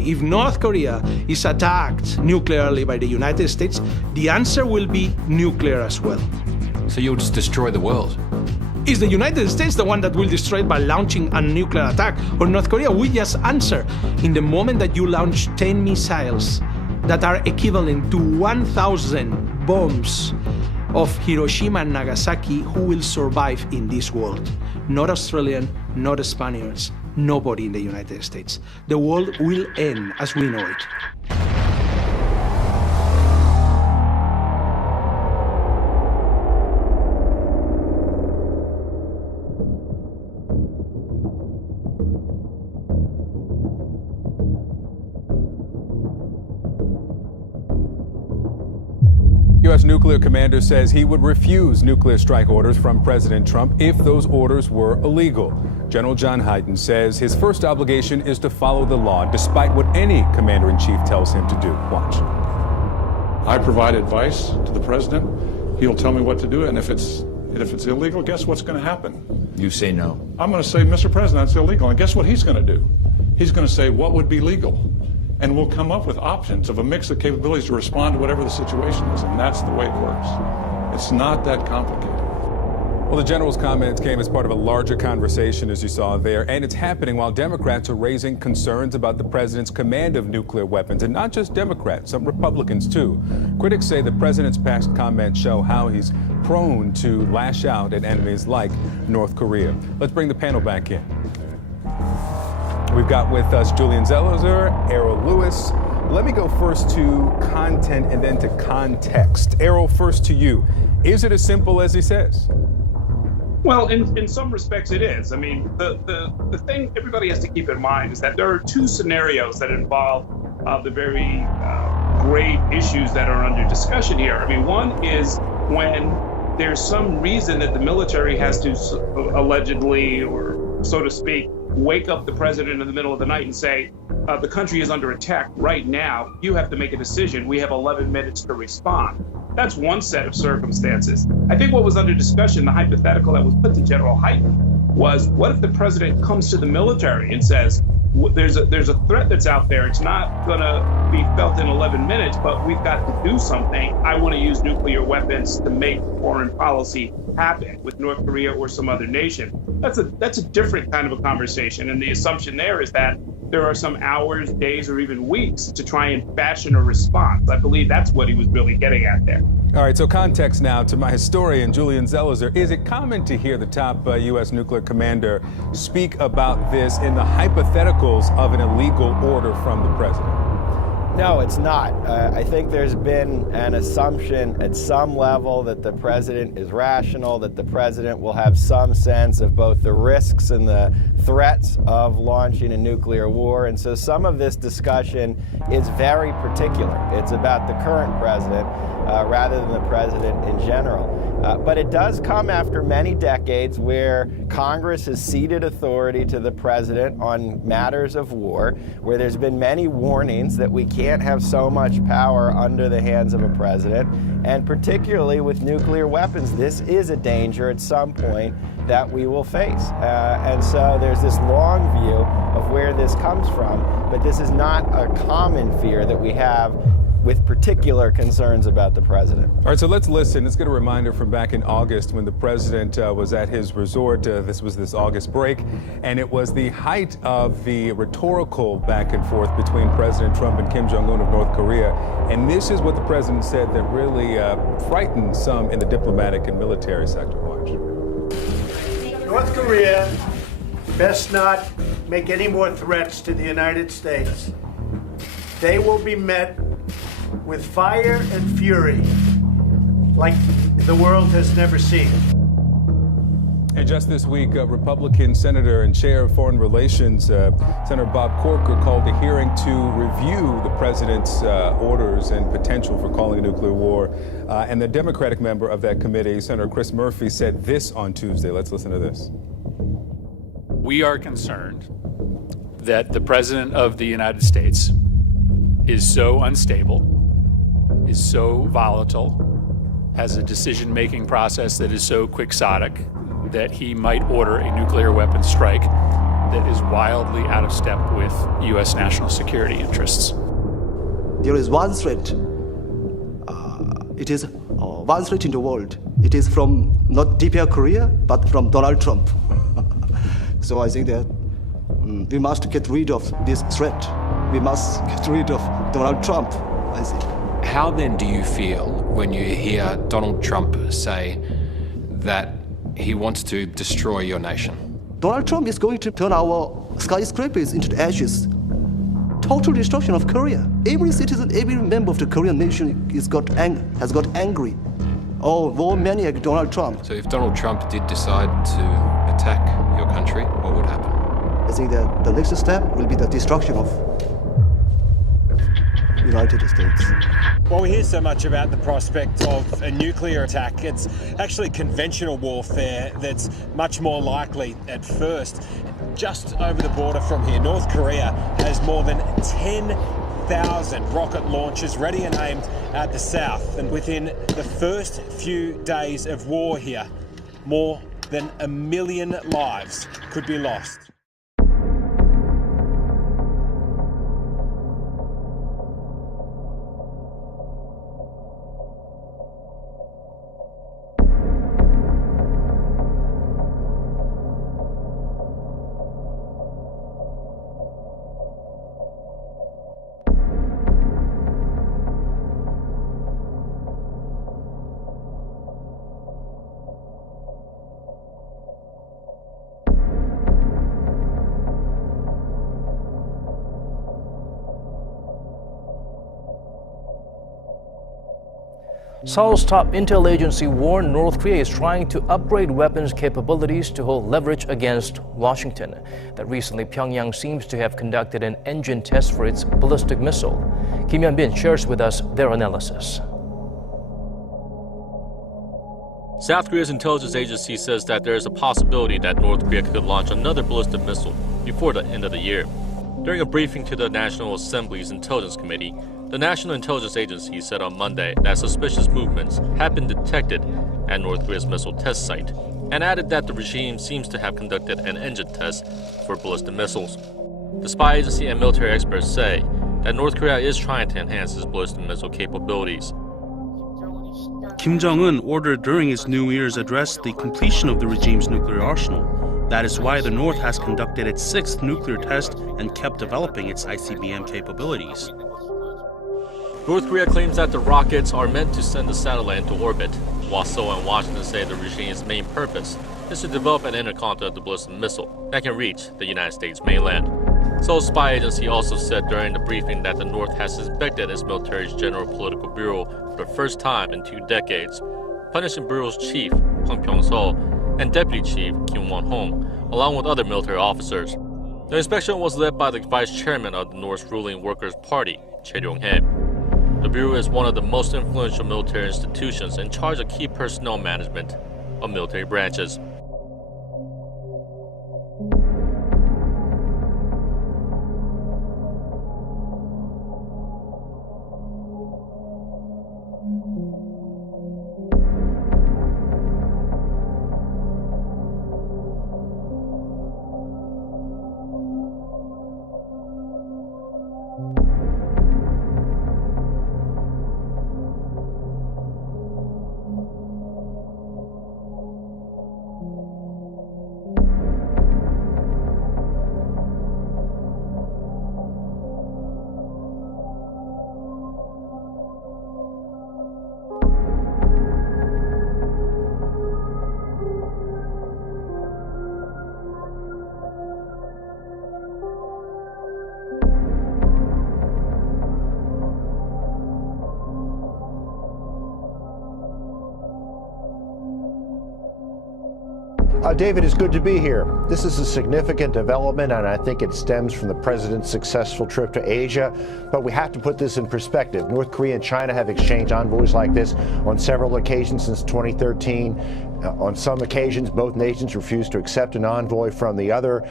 If North Korea is attacked nuclearly by the United States, the answer will be nuclear as well. So you'll just destroy the world? Is the United States the one that will destroy it by launching a nuclear attack? Or North Korea? We just answer. In the moment that you launch 10 missiles that are equivalent to 1,000 bombs of Hiroshima and Nagasaki, who will survive in this world? Not Australian, not Spaniards, nobody in the United States. The world will end as we know it. U.S. nuclear commander says he would refuse nuclear strike orders from President Trump if those orders were illegal. General John Hyten says his first obligation is to follow the law, despite what any commander-in-chief tells him to do. Watch. I provide advice to the president. He'll tell me what to do, and if it's illegal, guess what's going to happen? You say no. I'm going to say, Mr. President, it's illegal. And guess what he's going to do? He's going to say, what would be legal? And we'll come up with options of a mix of capabilities to respond to whatever the situation is. And that's the way it works. It's not that complicated. Well, the general's comments came as part of a larger conversation, as you saw there, and it's happening while Democrats are raising concerns about the president's command of nuclear weapons, and not just Democrats, some Republicans too. Critics say the president's past comments show how he's prone to lash out at enemies like North Korea. Let's bring the panel back in. We've got with us Julian Zelizer, Errol Louis. Let me go first to content and then to context. Errol, first to you. Is it as simple as he says? Well, in some respects it is. I mean, the thing everybody has to keep in mind is that there are two scenarios that involve the very grave issues that are under discussion here. I mean, one is when there's some reason that the military has to allegedly, or so to speak, wake up the president in the middle of the night and say, the country is under attack right now. You have to make a decision. We have 11 minutes to respond. That's one set of circumstances. I think what was under discussion, the hypothetical that was put to General Hyten, was what if the president comes to the military and says, there's a threat that's out there. It's not going to be felt in 11 minutes, but we've got to do something. I want to use nuclear weapons to make foreign policy happen with North Korea or some other nation. That's a different kind of a conversation. And the assumption there is that there are some hours, days, or even weeks to try and fashion a response. I believe that's what he was really getting at there. All right, so context now to my historian, Julian Zelizer. Is it common to hear the top U.S. nuclear commander speak about this in the hypotheticals of an illegal order from the president? No, it's not. I think there's been an assumption at some level that the president is rational, that the president will have some sense of both the risks and the threats of launching a nuclear war. And so some of this discussion is very particular. It's about the current president rather than the president in general. But it does come after many decades where Congress has ceded authority to the president on matters of war, where there's been many warnings that we can't have so much power under the hands of a president. And particularly with nuclear weapons, this is a danger at some point that we will face. And so there's this long view of where this comes from, but this is not a common fear that we have with particular concerns about the president. All right, so let's listen. Let's get a reminder from back in August when the president was at his resort. This was this August break, and it was the height of the rhetorical back and forth between President Trump and Kim Jong-un of North Korea. And this is what the president said that really frightened some in the diplomatic and military sector. Watch. North Korea best not make any more threats to the United States. They will be met with fire and fury like the world has never seen. And just this week, Republican Senator and Chair of Foreign Relations, Senator Bob Corker, called a hearing to review the president's orders and potential for calling a nuclear war. And the Democratic member of that committee, Senator Chris Murphy, said this on Tuesday. Let's listen to this. We are concerned that the President of the United States is so unstable, is so volatile, has a decision-making process that is so quixotic that he might order a nuclear weapons strike that is wildly out of step with U.S. national security interests. There is one threat. It is one threat in the world. It is from not DPR Korea, but from Donald Trump. So I think that we must get rid of this threat. We must get rid of Donald Trump, I think. How then do you feel when you hear Donald Trump say that he wants to destroy your nation? Donald Trump is going to turn our skyscrapers into ashes. Total destruction of Korea. Every citizen, every member of the Korean nation has got angry. Oh, war maniac Donald Trump. So if Donald Trump did decide to attack your country, what would happen? I think that the next step will be the destruction of United States. Well, we hear so much about the prospect of a nuclear attack. It's actually conventional warfare that's much more likely at first. Just over the border from here, North Korea has more than 10,000 rocket launchers ready and aimed at the south. And within the first few days of war here, more than 1 million lives could be lost. Seoul's top intel agency warned North Korea is trying to upgrade weapons capabilities to hold leverage against Washington. That recently Pyongyang seems to have conducted an engine test for its ballistic missile. Kim Hyun-bin shares with us their analysis. South Korea's intelligence agency says that there is a possibility that North Korea could launch another ballistic missile before the end of the year. During a briefing to the National Assembly's Intelligence Committee, the National Intelligence Agency said on Monday that suspicious movements have been detected at North Korea's missile test site, and added that the regime seems to have conducted an engine test for ballistic missiles. The spy agency and military experts say that North Korea is trying to enhance its ballistic missile capabilities. Kim Jong-un ordered during his New Year's address the completion of the regime's nuclear arsenal. That is why the North has conducted its 6th nuclear test and kept developing its ICBM capabilities. North Korea claims that the rockets are meant to send the satellite into orbit, while Seoul and Washington say the regime's main purpose is to develop an intercontinental ballistic missile that can reach the United States mainland. Seoul's spy agency also said during the briefing that the North has inspected its military's General Political Bureau for the first time in 2 decades, punishing Bureau's chief, Hwang Pyong-seo, and deputy chief, Kim Won-hong, along with other military officers. The inspection was led by the vice chairman of the North's ruling Workers' Party, Choi Ryong-hae. The Bureau is one of the most influential military institutions in charge of key personnel management of military branches. David, it's good to be here. This is a significant development, and I think it stems from the president's successful trip to Asia. But we have to put this in perspective. North Korea and China have exchanged envoys like this on several occasions since 2013. On some occasions, both nations refused to accept an envoy from the other.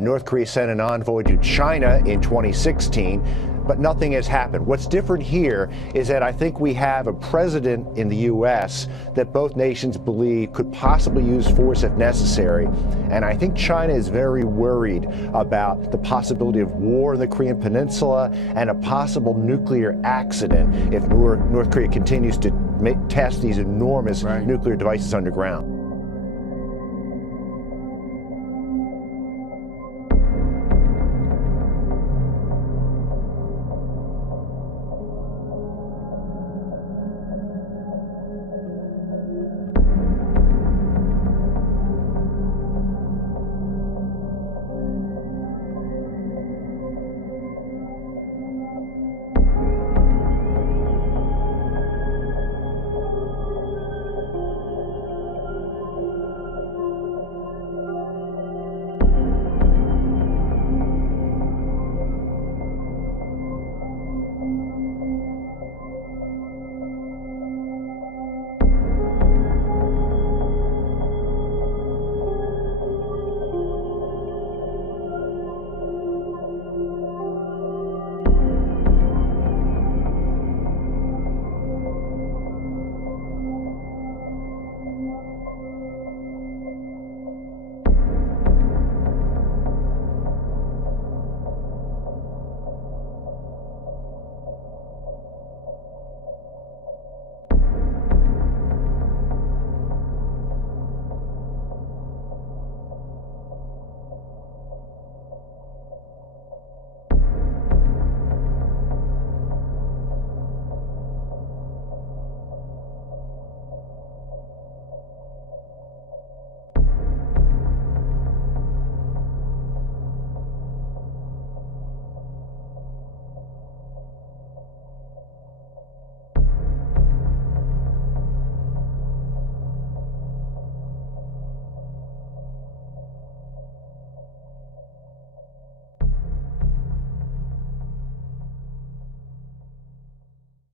North Korea sent an envoy to China in 2016. but nothing has happened. What's different here is that I think we have a president in the U.S. that both nations believe could possibly use force if necessary. And I think China is very worried about the possibility of war in the Korean Peninsula and a possible nuclear accident if North Korea continues to test these enormous nuclear devices underground.